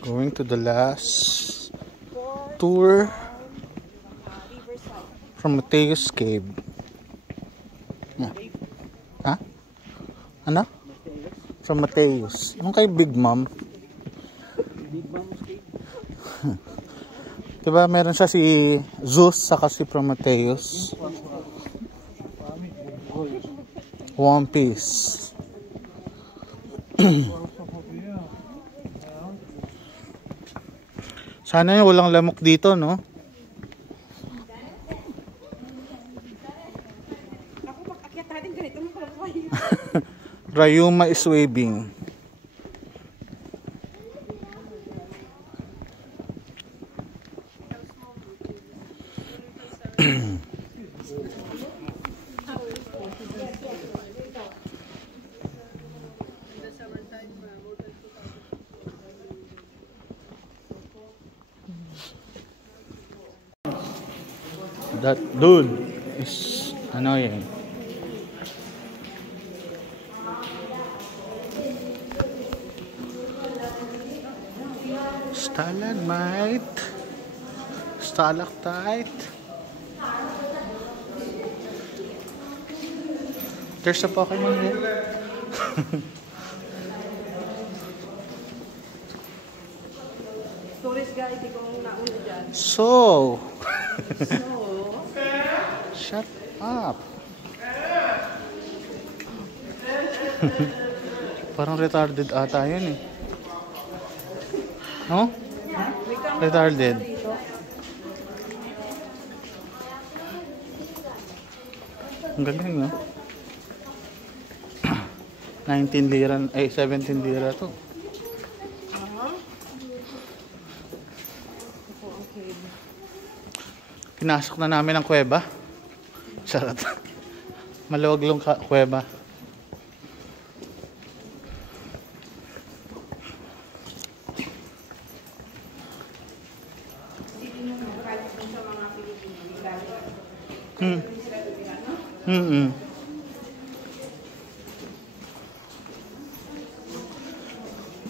Going to the last tour from Mateus Cave. Yeah. Ha? Ano? From Mateus. Anong kay Big Mom? Big Mom's Cave. Diba meron siya si Zeus saka si Prometheus. One Piece. Sana yung walang lamok dito, no? Ako pag-akyat natin ganito ng kalakay. Rayuma is waving. That dude is annoying. Stalagmite, stalactite. There's a Pokemon here. Tourist guide, ikaw ang nauna dyan. So, shut up. Parang retarded ata yun eh. No? Retarded. Ang galing, no? 19 lira, 17 lira to. Pinasok na namin ang kuweba. Charot. Maluwag lang kuweba.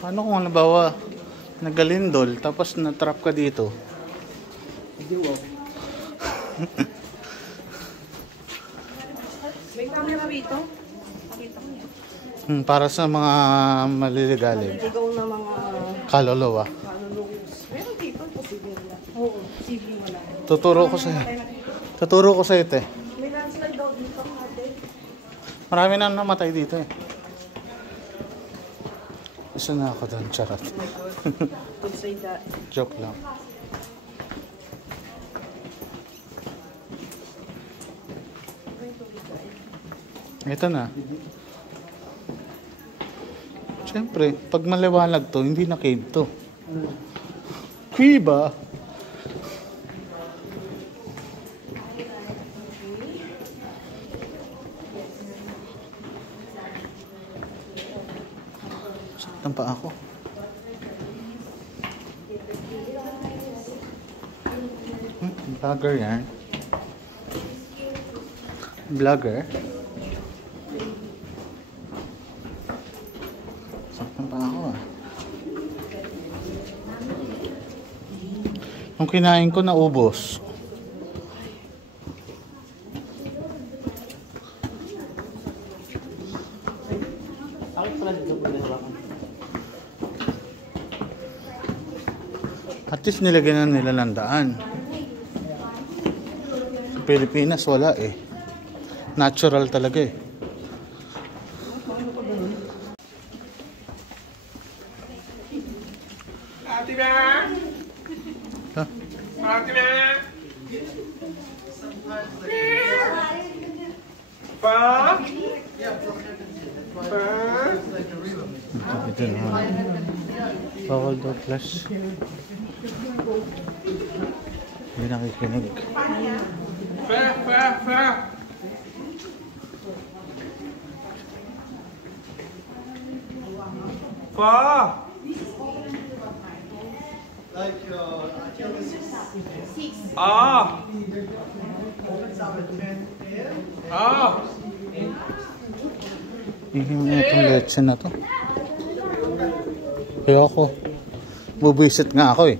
Paano kung halimbawa nagalindol tapos na-trap ka dito? May camera rito. Pakita ko yan. Para sa mga maliligalig. Ikaw na mga Kaluluwa. kalulungs. Meron dito, posible wala. Oo, posible wala. Tuturo ko sa ito eh. May landslide daw dito natin. Marami na namatay dito eh. Isa na ako doon, charot. Don't say that. Joke lang. Ito na. Siyempre, pag maliwanag to, hindi na cave to. Diba? Saktan pa ako. Vlogger yan. Vlogger. Saktan pa ako ah. Nung kinain ko naubos. At least nilagyan na nila ng daan. Sa Pilipinas wala eh. Natural talaga eh. Huh? Ito na. Bawal daw plus. Hindi nakikinig. Like until the 6. Ah! Opens up at 10 a.m. Ah! Ihihin na itong leche na to. Ayoko. Bubisit nga ako eh.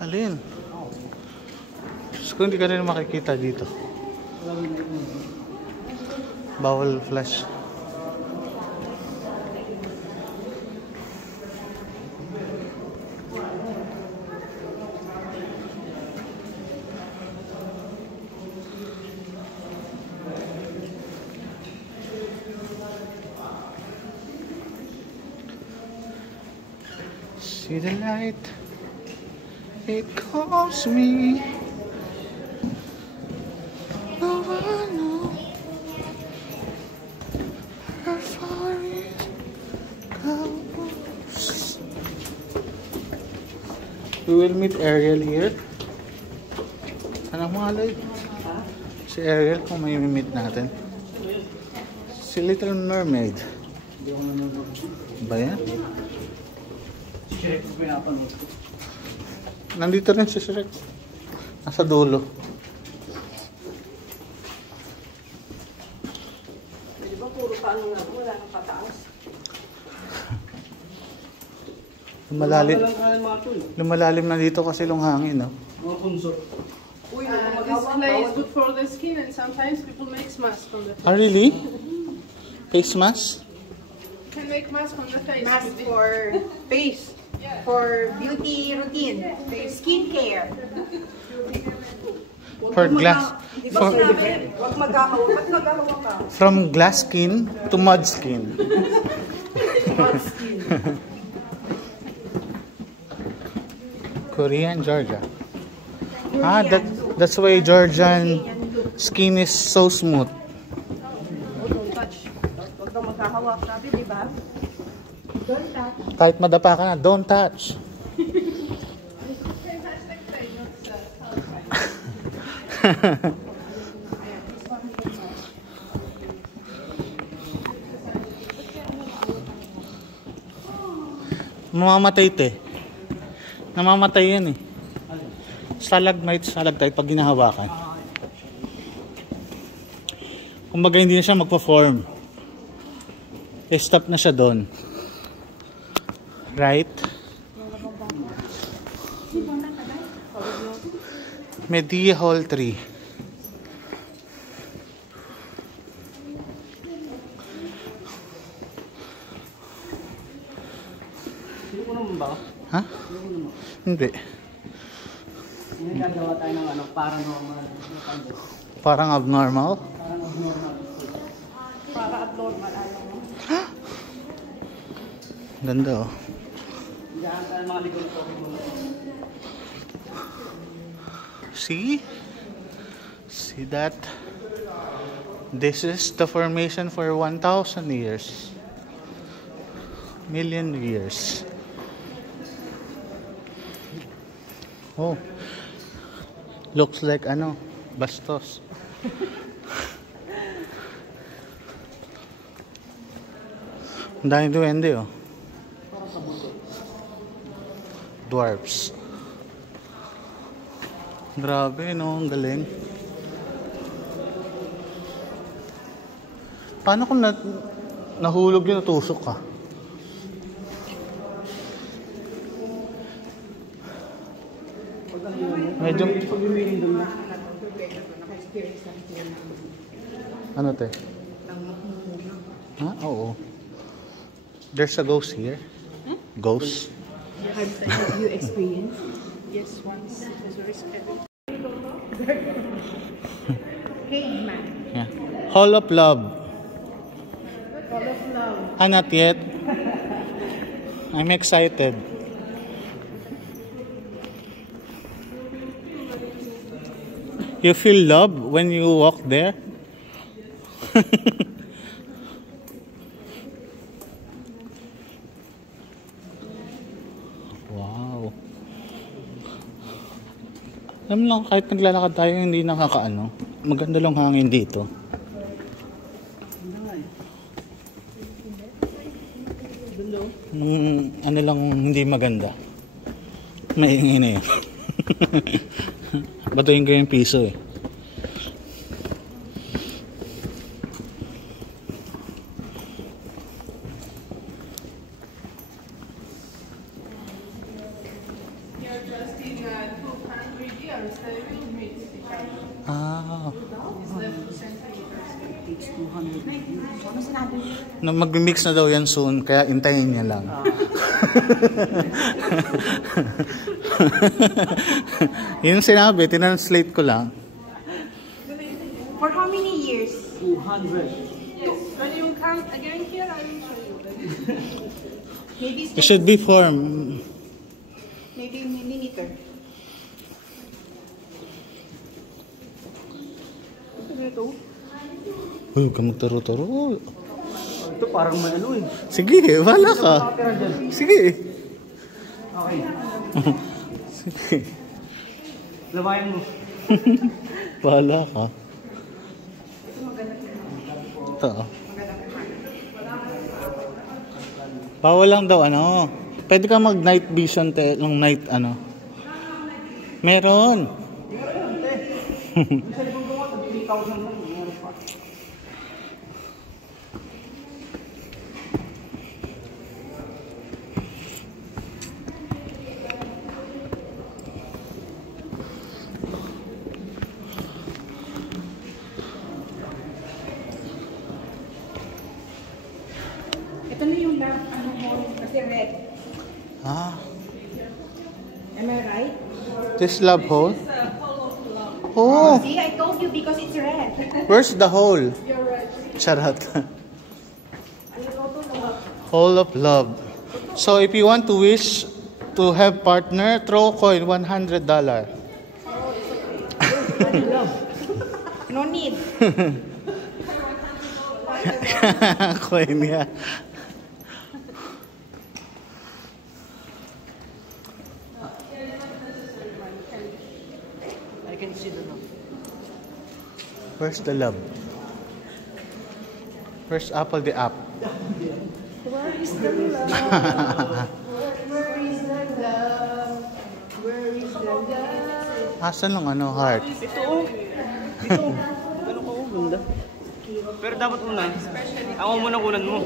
Alin? Kung hindi ka rin makikita dito. Bawal flash. See the light. It calls me. No one knows how far it goes. We will meet Ariel here. Anong malay? Si Ariel kung may meet natin. Si Little Mermaid. Ba yan? Shrek ko pinapanood ko. Nandito rin si Shrek. Nasa dulo. Di ba puro paano nga, wala nang pataas. Lumalalim na dito kasi yung hangin, no? Mga kunsot. Uy, This clay is good for the skin and sometimes people make mask on the face. Ah, really? Face mask? Can make mask on the face. mask for face. For beauty routine. Skincare. For glass. For, Huwag maghahawa. Ba't maghahawa ka? from glass skin to mud skin. Korean, Georgia. Ah, that's why Georgian skin is so smooth. Don't touch. Huwag kang maghahawa. Sabi, di ba? Don't touch. Kahit madapa ka na, don't touch. Mamamatay ito eh. Namamatay yan eh. Stalagmite pag ginahawakan. Kumbaga hindi na siya magpa-form. Stop na siya doon. Right? Medea Hall 3. Sino ko naman ba? Ha? Hindi. Hindi gagawa tayo ng ano, paranormal. Parang abnormal? Parang abnormal. Para abnormal, ayaw mo. Ganda oh. Diyan tayo mga likod ko. See? See that? This is the formation for 1,000 years. Million years. Oh. Looks like ano, bastos. Ang daming duwende oh. Dwarfs. Grabe no, ang galing. Paano kung nahulog yun, natusok ka? Medyo... Ano te? Ha? Oo. There's a ghost here. Ghost? Have you experienced? Yes, once. It was very scary. Caveman. Yeah. Hall of Love. Hall of Love. Ah, not yet. I'm excited. You feel love when you walk there? Wow. Alam mo lang, kahit naglalakad tayo, hindi nakakaano. Maganda lang hangin dito. Ano lang hindi maganda. Maingay na yun. Batuhin ko yung piso eh. Here, just in 200 years, they will meet each other. Ah. It's left centimeters. Takes 200 years. Ano sinabi mo? Na mag-mix na daw yan soon, kaya intayin niya lang. Yun sinabi, tinanslate ko lang. For how many years? 200. When you come again here, I will show you. Maybe It should be form. maybe millimeter. Ano ito? Uy, huwag ka magturo-turo. Ito parang may ano eh. Sige, wala ka. Nakatira dyan. Sige. Okay. Sige. Labayan mo. Wala ka. Ito. Bawal lang daw ano. Pwede ka mag night vision ng night ano. Meron. Sa likod ko, 3,000 lang. Meron pa. Ito na yung love, ano mo, kasi red. Ah, Am I right? this love hole. Oh, See, I told you because it's red. where's the hole? You're right. Charot. Ano to love? Hole of love. So if you want to wish to have partner, throw coin $100. No need. Coin niya. I can see the love. Where's the love? Where's Apple the app? Where is the love? Asan ng ano, heart? Ito oh. Dito. Ganun ko, ganda. Pero dapat una, ako muna kunan mo.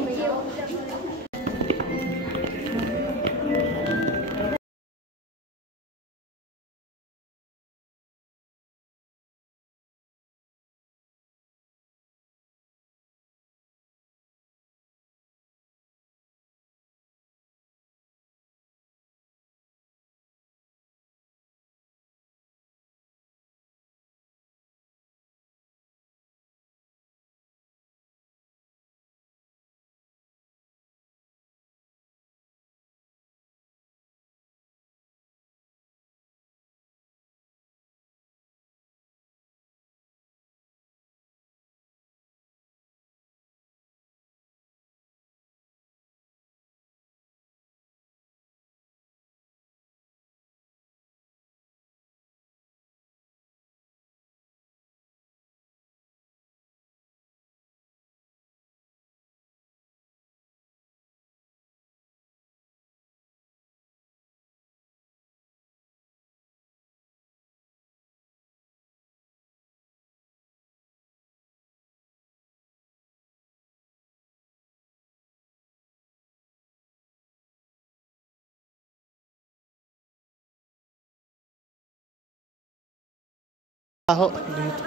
Aho, dito.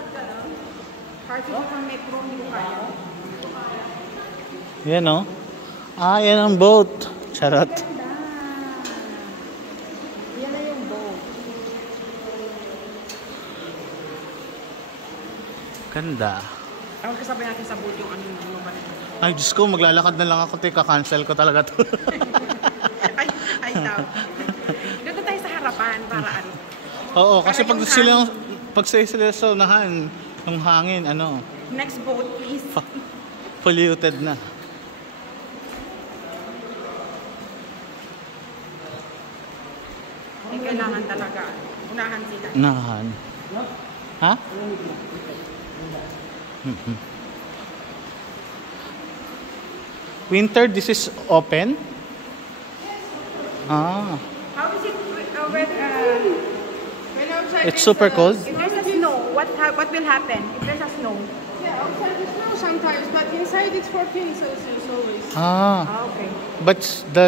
Party ko ng metro, hindi ko kaya. Yan o. Ah, yan ang boat. Charot. Yan na yung boat. Ganda. Ang kasabay natin sa boat yung ano ba nito? Ay, Diyos ko, maglalakad na lang ako. Teka, cancel ko talaga to. ay, tao. Dito tayo sa harapan para ano. Oo, kasi Para pag sila sa unahan, yung hangin, ano, Next boat, please. polluted na. Hindi kailangan talaga. Unahan sila. Unahan. Ha? Winter, this is open? Ah, How is it When outside it's super cold. if there's a snow? What will happen if there's a snow? Yeah, outside it snows sometimes, but inside it's 14 Celsius always. Ah, Okay. but the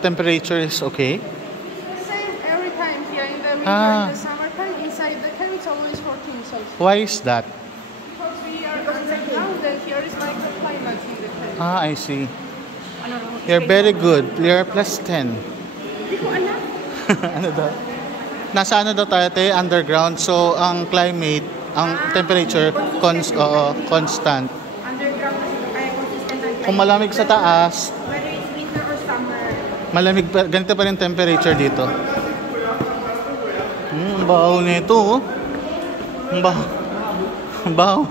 temperature is okay? Same every time here in the winter, Ah. in the summertime, inside the camp it's always 14 Celsius. Why is that? Because we are underground and here is like the climate in the camp. Ah, I see. Ano? You're very good. You're plus 10. Hindi ko alam. Ano daw? Nasa ano daw tayo, te? Underground. So, ang climate, ang temperature, constant. Underground kasi kaya consistent ang Kung malamig sa taas, whether it's winter or summer. malamig pa, ganito pa rin temperature dito. Ang baho nito, oh. Ang baho. Ang baho.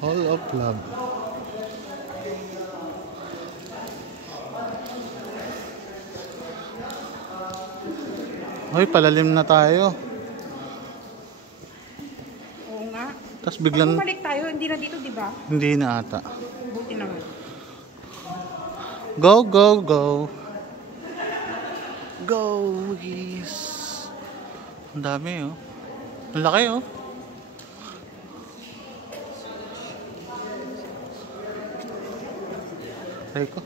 Hall of Love. Hoy, palalim na tayo. Oo nga. Tapos Pag biglang bumalik tayo, hindi na dito, di ba? hindi na ata. Buti naman. Go, go, go. Go, yes. Ang dami, oh. Ang laki, oh. Try ko.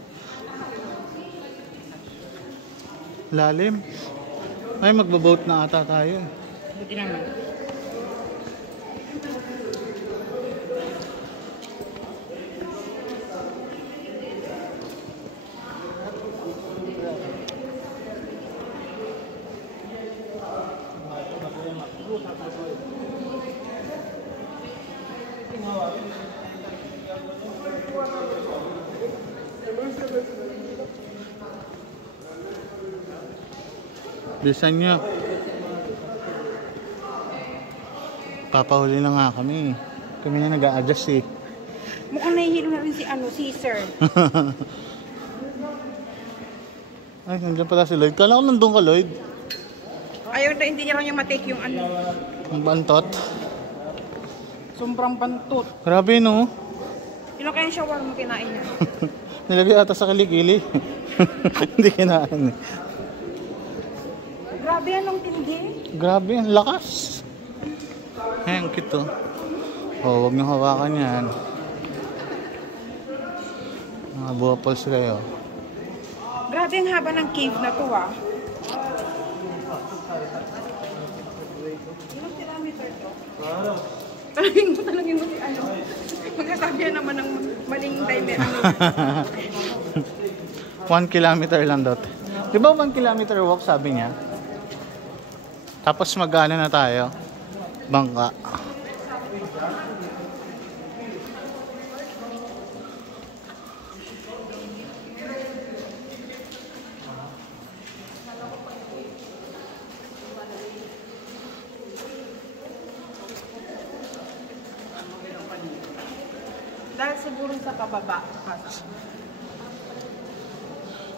Lalim. Ay, magbaboat na ata tayo. Buti naman. Bilisan nyo. Papahuli na nga kami. Kami na nag-a-adjust eh. Mukhang nahihilo na rin si Sir. Ay, nandiyan pala si Lloyd. Kala ko nandun ka, Lloyd. Ayaw na, hindi niya lang yung matake yung ano. Ang bantot. Sobrang bantot. Grabe no. Sino kaya yung shawarma kinain niya? Nilagay ata sa kilikili. Hindi kinain eh. Grabe, anong tindi? Grabe, ang lakas. Ayan, cute oh. Oh, huwag niyo hawakan yan. Mga buwapals kayo. Grabe ang haba ng cave na to ah. Ilang kilometer to? Talagin mo si ano. Magkasabi yan naman ng maling timer. 1 kilometer lang dot. Di ba 1 kilometer walk sabi niya? Tapos mag-ano na tayo? Bangka. Dahil siguro sa pababa.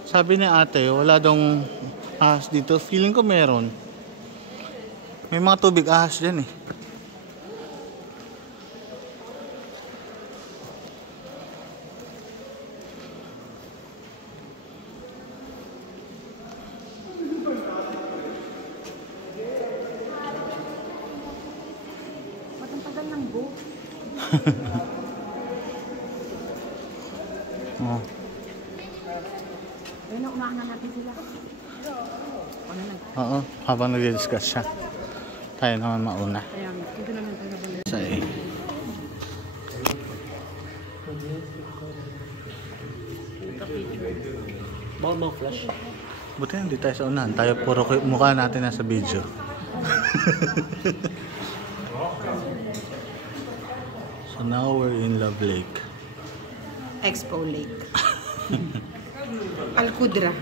Sabi ni ate, wala dong ahas dito. Feeling ko meron. May mga tubig ahas dyan eh. Matampagal ng boat. Oh. Ayun na, unahan na natin sila. Oo, habang nag-discuss siya. Tayo naman mauna. Kaya, dito naman tayo nabalik. Sa eh. Bawal bang flash? Buti hindi tayo sa unahan. Tayo puro mukha natin nasa video. So now we're in Love Lake. Expo Lake. Alcudra.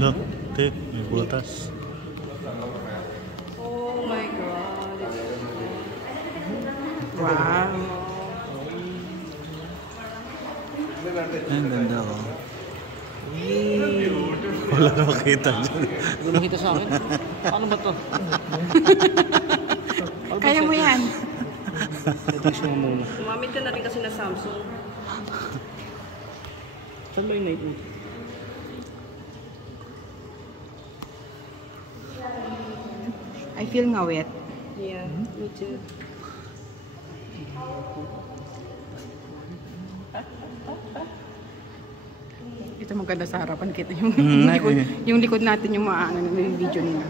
Look, tip, may butas. Oh my God. Wow. Ang ganda ko. Wala na makita dyan. Hindi makita sa akin. Ano ba to? Kaya mo yan. Gumamit ka na rin kasi na Samsung. Saan ba yung night mo? I feel ngawet. Yeah, me too. Ito maganda sa harapan kita yung, Likod, yung likod natin yung maano na yung video nila.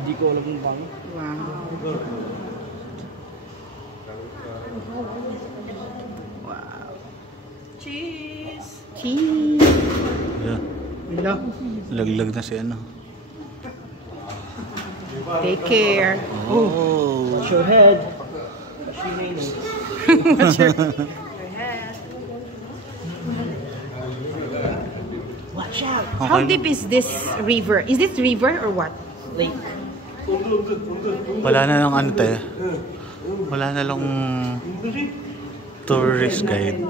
Hindi ko alam kung bang. Wow. Wow. Cheese! Cheese. Yeah. Hello. Laglag na si ano. Take care. Oh. Watch your head. Watch your head. What's your... Watch out. How deep is this river? Is this river or what? Lake. Wala na lang ano tayo. Wala na lang tourist guide.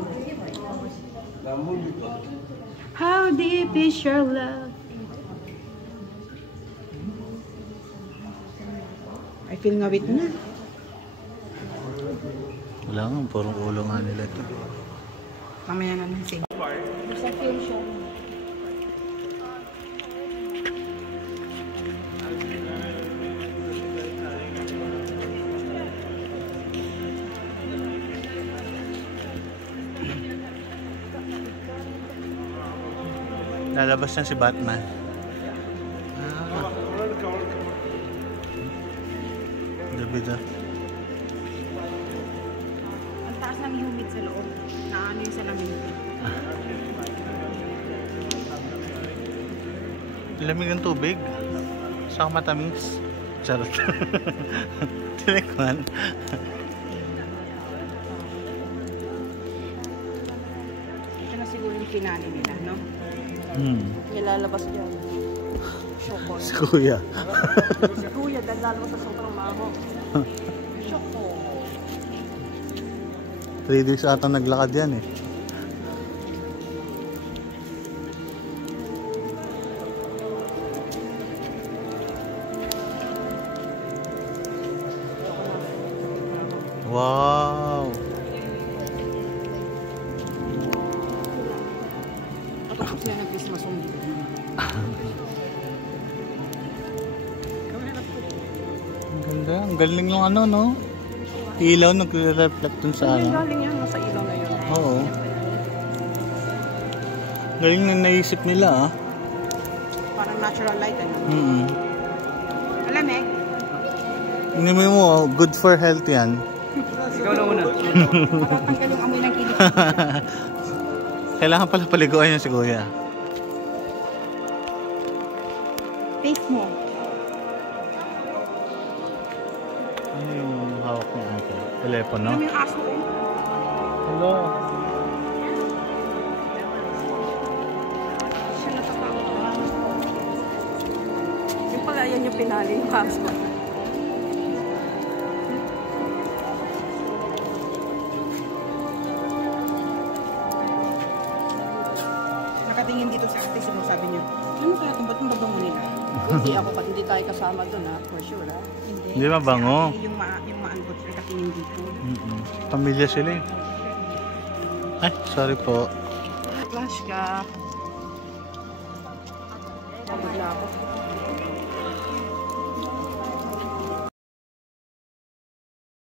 How deep is your love? I feel ngawit na. Wala nga, purong ulo nga nila ito. Mamaya na nang sige. Basta feel siya. Lalabas na si Batman. David ah. Ang taas ng humid sa loob. Naano yung salamin. Lamig ng tubig. Saka matamis. Charot. Tinikman. Ito na siguro yung finale nila, no? Nilalabas dyan. Shoko. Si Kuya. Si Kuya, dahil lalabas sa sobrang maho. Shoko. 3 days ata naglakad yan eh. Ang galing yung ano, no? Ilaw nagre-reflect dun sa Saan yung ano. galing yan? Nasa ilaw na yun. Oo. Galing na naisip nila, ah. Parang natural light, ano? Mm-hmm. Meg. Hindi mo, good for health yan. Ikaw na una. Matatanggal yung amoy ng kilig. Kailangan pala paliguan yan si Kuya. Taste mo. Ano yung hawak niya ate? Telepono? Ano yung aso eh? Hello. Siya natatakot. Yung pala yan yung pinali yung aso. Nakatingin dito sa ate, sinasabi niya, ano kaya ito? Ba't yung babango nila? Hindi ako pa, hindi tayo kasama doon ha, for sure ha. Hindi mabango. Si ate, yung maangot, nakatingin dito. Pamilya sila eh. Ay, sorry po. Flash ka. Pagod na ako.